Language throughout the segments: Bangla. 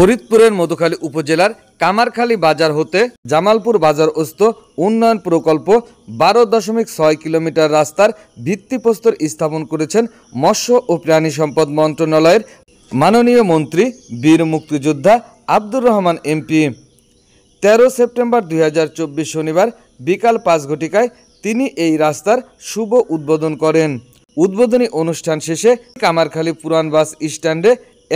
ফরিদপুরের মধুখালী উপজেলার কামারখালী বাজার হতে জামালপুর বাজার অস্ত উন্নয়ন প্রকল্প 12.6 কিলোমিটার রাস্তার ভিত্তিপ্রস্তর স্থাপন করেছেন মৎস্য ও প্রাণী সম্পদ মন্ত্রণালয়ের মাননীয় মন্ত্রী বীর মুক্তিযোদ্ধা আব্দুর রহমান এমপি। 13 সেপ্টেম্বর 2024 শনিবার বিকাল 5 ঘটিকায় তিনি এই রাস্তার শুভ উদ্বোধন করেন। উদ্বোধনী অনুষ্ঠান শেষে কামারখালী পুরান বাস স্ট্যান্ডে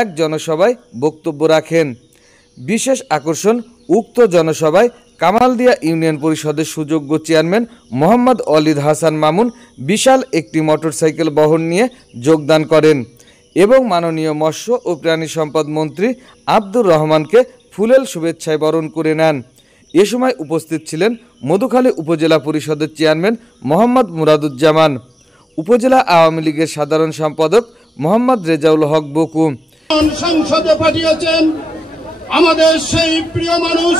এক জনসভায় বক্তব্য রাখেন। বিশেষ আকর্ষণ উক্ত জনসভায় কামালদিয়া ইউনিয়ন পরিষদের সুযোগ্য চেয়ারম্যান মোহাম্মদ ওয়ালিদ হাসান মামুন বিশাল একটি মোটরসাইকেল বহন নিয়ে যোগদান করেন এবং মাননীয় মৎস্য ও প্রাণী সম্পদ মন্ত্রী আব্দুর রহমানকে ফুলেল শুভেচ্ছায় বরণ করে নেন। এ সময় উপস্থিত ছিলেন মধুখালী উপজেলা পরিষদের চেয়ারম্যান মোহাম্মদ মুরাদুজ্জামান, উপজেলা আওয়ামী লীগের সাধারণ সম্পাদক মোহাম্মদ রেজাউল হক বকু। সংসদে পাঠিয়েছেন আমাদের সেই প্রিয় মানুষ,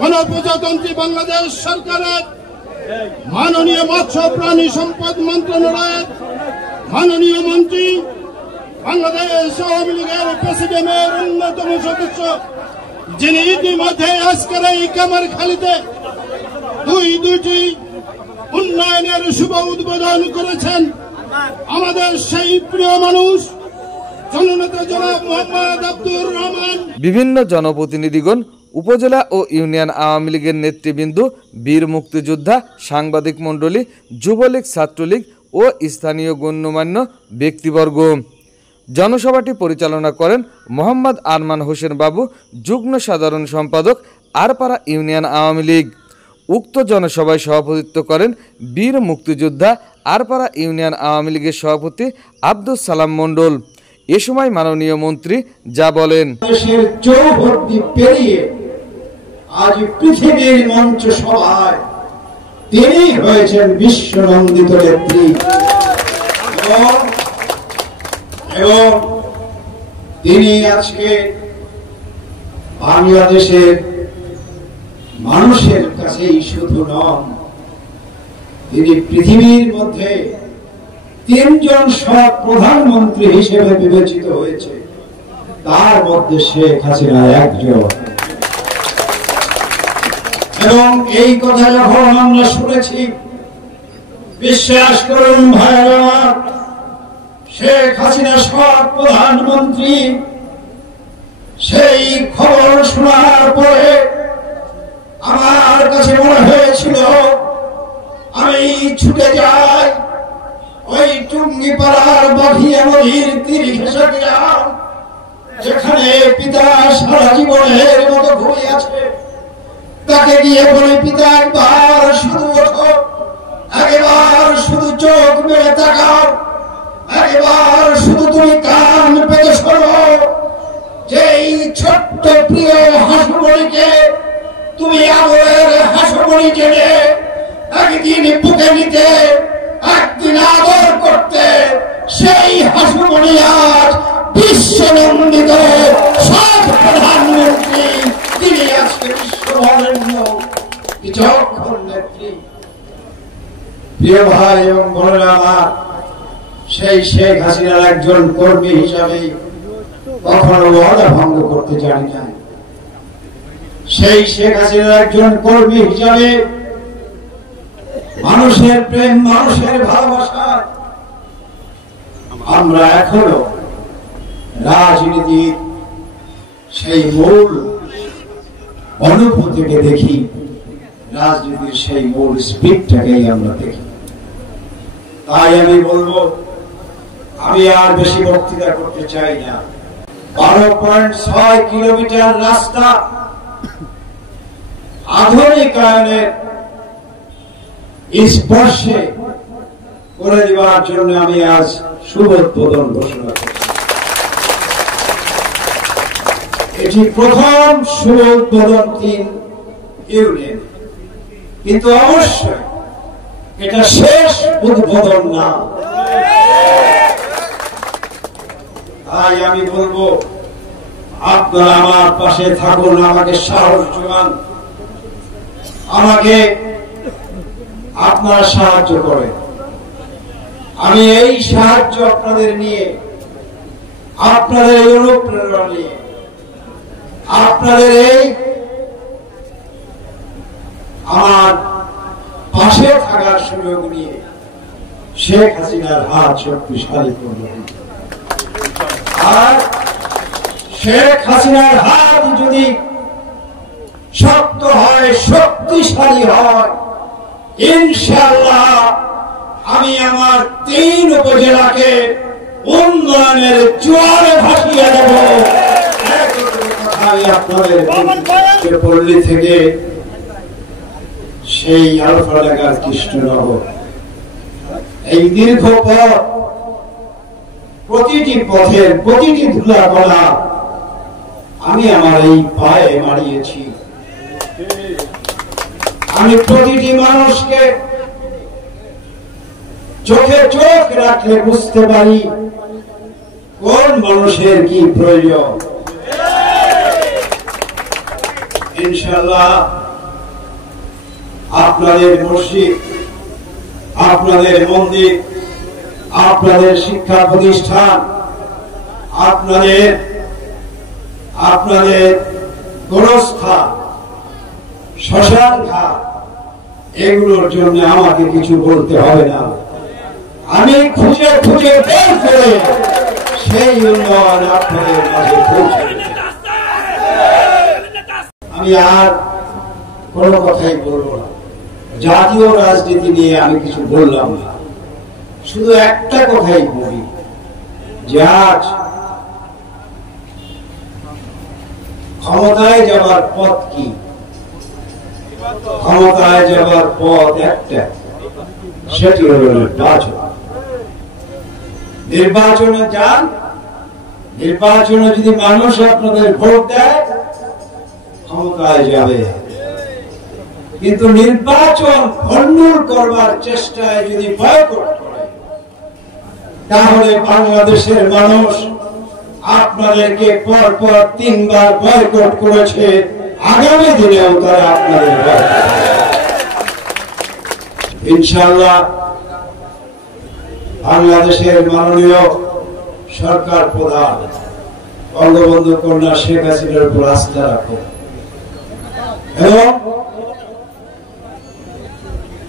গণপ্রজাতন্ত্রী বাংলাদেশ সরকারের মাননীয় মৎস্য প্রাণী সম্পদ মন্ত্রণালয়ের মাননীয় মন্ত্রী, বাংলাদেশ আওয়ামী লীগের প্রেসিডেন্টের অন্যতম সদস্য, যিনি ইতিমধ্যে আজকের এই কামারখালীতে দুইটি উন্নয়নের শুভ উদ্বোধন করেছেন। আমাদের সেই প্রিয় মানুষ জননেতা জনাব মোহাম্মদ আব্দুর রহমান। বিভিন্ন জনপ্রতিনিধিগণ, উপজেলা ও ইউনিয়ন আওয়ামী লীগের নেতৃবৃন্দ, বীর মুক্তিযোদ্ধা, সাংবাদিক মণ্ডলী, যুবলীগ, ছাত্রলীগ ও স্থানীয় গণ্যমান্য ব্যক্তিবর্গ। জনসভাটি পরিচালনা করেন মোহাম্মদ আরমান হোসেন বাবু, যুগ্ম সাধারণ সম্পাদক, আরপাড়া ইউনিয়ন আওয়ামী লীগ। উক্ত জনসভায় সভাপতিত্ব করেন বীর মুক্তিযোদ্ধা, আরপাড়া ইউনিয়ন আওয়ামী লীগের সভাপতি আব্দুস সালাম মণ্ডল। এ সময় মাননীয় মন্ত্রী যা বলেন, দেশের চৌহদ্দি পেরিয়ে আজ পৃথিবীর মঞ্চ সভায় তিনি হয়েছেন বিশ্বনন্দিত নেত্রী এবং তিনি আজকে বাংলাদেশের মানুষের কাছেই শুধু নন, তিনি পৃথিবীর মধ্যে 3 জন সৎ প্রধানমন্ত্রী হিসেবে বিবেচিত হয়েছে, তার মধ্যে শেখ হাসিনা একজন। এবং এই কথা যখন আমরা শুনেছি, বিশ্বাস করুন ভাইরা, শেখ হাসিনা সৎ প্রধানমন্ত্রী, সেই খবর শোনার পরে আমার কাছে মনে হয়েছিল আমি ছুটে যাই ওই টুঙ্গিপাড়ার বাঘিয়া নদীর তীর ঘেঁষে গেলাম, যেখানে পিতা সারা জীবনের মতো ঘুমিয়ে আছে। তাকে গিয়ে বলে, পিতা একবার শুধু ওঠো, একবার শুধু চোখ মেলে তাকাও, একবার শুধু তুমি কান পেতে শোনো, যে এই ছোট্ট প্রিয় হাঁসুমণিকে তুমি আদরের হাঁসুমণি জেনে একদিন বুকে নিতে, একদিন আদর করতে। সেই হাঁসুমণি আজ বিশ্বনন্দিত সৎ প্রধানমন্ত্রী, তিনি আজকে বিশ্ববরেণ্য বিচক্ষণ নেত্রী। প্রিয় ভাই এবং বোনেরা আমার, সেই শেখ হাসিনার একজন কর্মী হিসাবে কখনো ওয়াদা ভঙ্গ করতে জানি না। সেই শেখ হাসিনার একজন কর্মী হিসাবে মানুষের প্রেম, মানুষের ভালোবাসা আমরা এখনো রাজনীতির সেই মূল অনুভূতিকে দেখি, রাজনীতির সেই মূল স্পিরিটটাকেই আমরা দেখি। তাই আমি বলবো, আমি আর বেশি বক্তৃতা করতে চাই না। 12.6 কিলোমিটার রাস্তা আধুনিকায়নের স্পর্শে করে দেওয়ার জন্য আমি আজ শুভ উদ্বোধন ঘোষণা করছি। এটি প্রথম শুভ উদ্বোধন 3 ইউনিয়ন, কিন্তু অবশ্যই এটা শেষ উদ্বোধন না। তাই আমি বলবো, আপনারা আমার পাশে থাকুন, আমাকে সাহস যোগান, আমাকে আপনারা সাহায্য করেন। আমি এই সাহায্য আপনাদের নিয়ে, আপনাদের অনুপ্রেরণা নিয়ে আপনাদের এই আমার পাশে থাকার সুযোগ নিয়ে শেখ হাসিনার হাত শক্তিশালী করবে। আর শেখ হাসিনার হাত যদি শক্ত হয়, শক্তিশালী হয়, ইনশাআল্লাহ আমি আমার 3 উপজেলাকে উন্নয়নের জোয়ারে ভাসিয়ে দেব। আমি আপনাদের পল্লী থেকে সেই আলফাডাঙ্গার কৃষ্ণনগর এই দীর্ঘ পথ, প্রতিটি পথের প্রতিটি ধুলাকণা আমি আমার এই পায়ে মারিয়েছি। আমি প্রতিটি মানুষকে চোখে চোখ রাখলে বুঝতে পারি কোন মানুষের কি প্রয়োজন। ইনশাআল্লাহ আপনাদের মসজিদ, আপনাদের মন্দির, আপনাদের শিক্ষা প্রতিষ্ঠান, আপনাদের গোরস্থান, শ্মশান ঘাট, এগুলোর জন্য আমাকে কিছু বলতে হবে না। আমি খুঁজে খুঁজে বের করে সেই উন্নয়ন আপনাদের কাছে পৌঁছে দেব। আমি আর কোনো কথাই বলবো না। জাতীয় রাজনীতি নিয়ে আমি কিছু বললাম না, শুধু একটা কথাই বলি যে আজ ক্ষমতায় যাবার পথ কি? ক্ষমতায় যাবার পথ একটা, সেটি হল নির্বাচন। নির্বাচনে যান, নির্বাচনে যদি মানুষ আপনাদের ভোট দেয় ক্ষমতায় যাবে, কিন্তু নির্বাচন ভণ্ডুল করবার চেষ্টায় যদি বয়কট করে তাহলে বাংলাদেশের মানুষ আপনাদেরকে পরপর 3 বার বয়কট করেছে, আগামী দিনেও তারা আপনাদের ইনশাআল্লাহ বাংলাদেশের মাননীয় সরকার প্রধান বঙ্গবন্ধু কন্যা শেখ হাসিনার উপর আস্থা রাখো এবং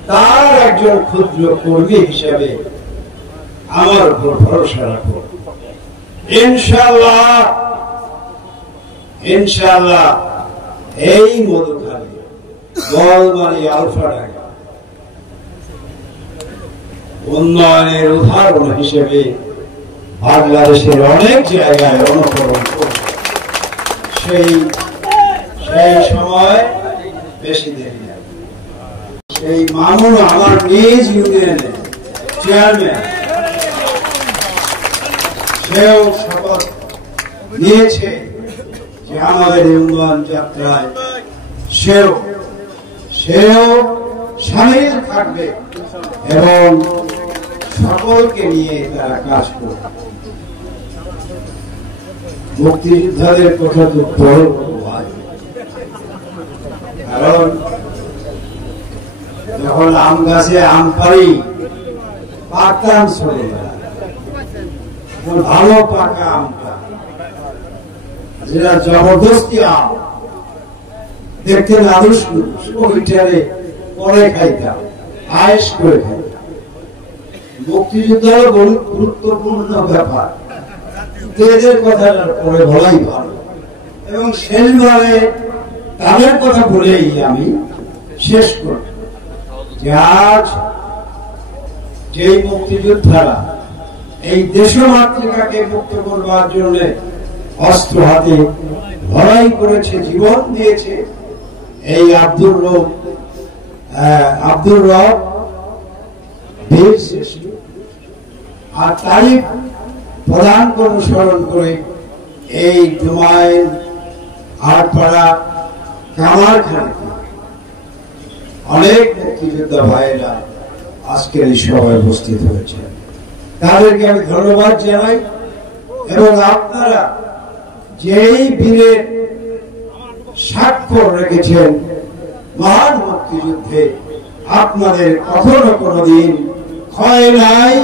তার একজন ক্ষুদ্র কর্মী হিসেবে আমার উপর ভরসা রাখো। ইনশাআল্লাহ ইনশাআল্লাহ এই মধুখালী, গোলমারি, আলফাডাঙ্গা উন্নয়নের উদাহরণ হিসেবে বাংলাদেশের অনেক জায়গায় অনুকরণ করবে। সেই সময় বেশি দেরি না। সেই মামুন আমার নিজ ইউনিয়নের চেয়ারম্যান, সেও শপথ নিয়েছে যে আমাদের উন্নয়ন যাত্রায় সেও সামিল থাকবে এবং সকলকে নিয়ে তারা কাজ করবে। মুক্তিযোদ্ধাদের কথা তো বড় হয়, কারণ যখন আম গাছে আম পারি পাকতাম চলে যায়, ভালো পাকা আমটা যেটা জবরদস্তি আম দেখতে আদর্শ ওইটারে পরে খাইতাম, আয়েস করে খাইতাম। মুক্তিযুদ্ধের গুরুত্বপূর্ণ ব্যাপার, এদের কথাটা পরে বলাই ভালো। এবং শেষবারে তাদের কথা বলেই আমি শেষ করব যে আজ যেই মুক্তিযোদ্ধারা এই দেশমাতৃকাকে মুক্ত করবার জন্য অস্ত্র হাতে লড়াই করেছে, জীবন দিয়েছে, এই আব্দুর রব বীর শ্রেষ্ঠ, আর তারই প্রধান অনুসরণ করে এই ডুমাইল, আটপাড়া, কামারখালীতে অনেক মুক্তিযোদ্ধা ভাইয়েরা আজকের এই সভায় উপস্থিত হয়েছে। তাদেরকে আমি ধন্যবাদ জানাই এবং আপনারা যেই বীরের স্বাক্ষর রেখেছেন মহান মুক্তিযুদ্ধে, আপনাদের কখনো কোনোদিন ক্ষয় নাই,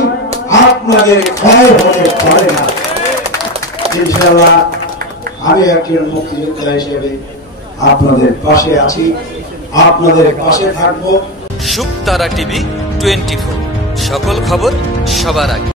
আপনাদের ক্ষয় হতে পারে না। ইনশাআল্লাহ আমি একজন মুক্তিযোদ্ধা হিসেবে আপনাদের পাশে আছি, আপনাদের পাশে থাকবো। শুকতারা টিভি 24, সকল খবর সবার আগে।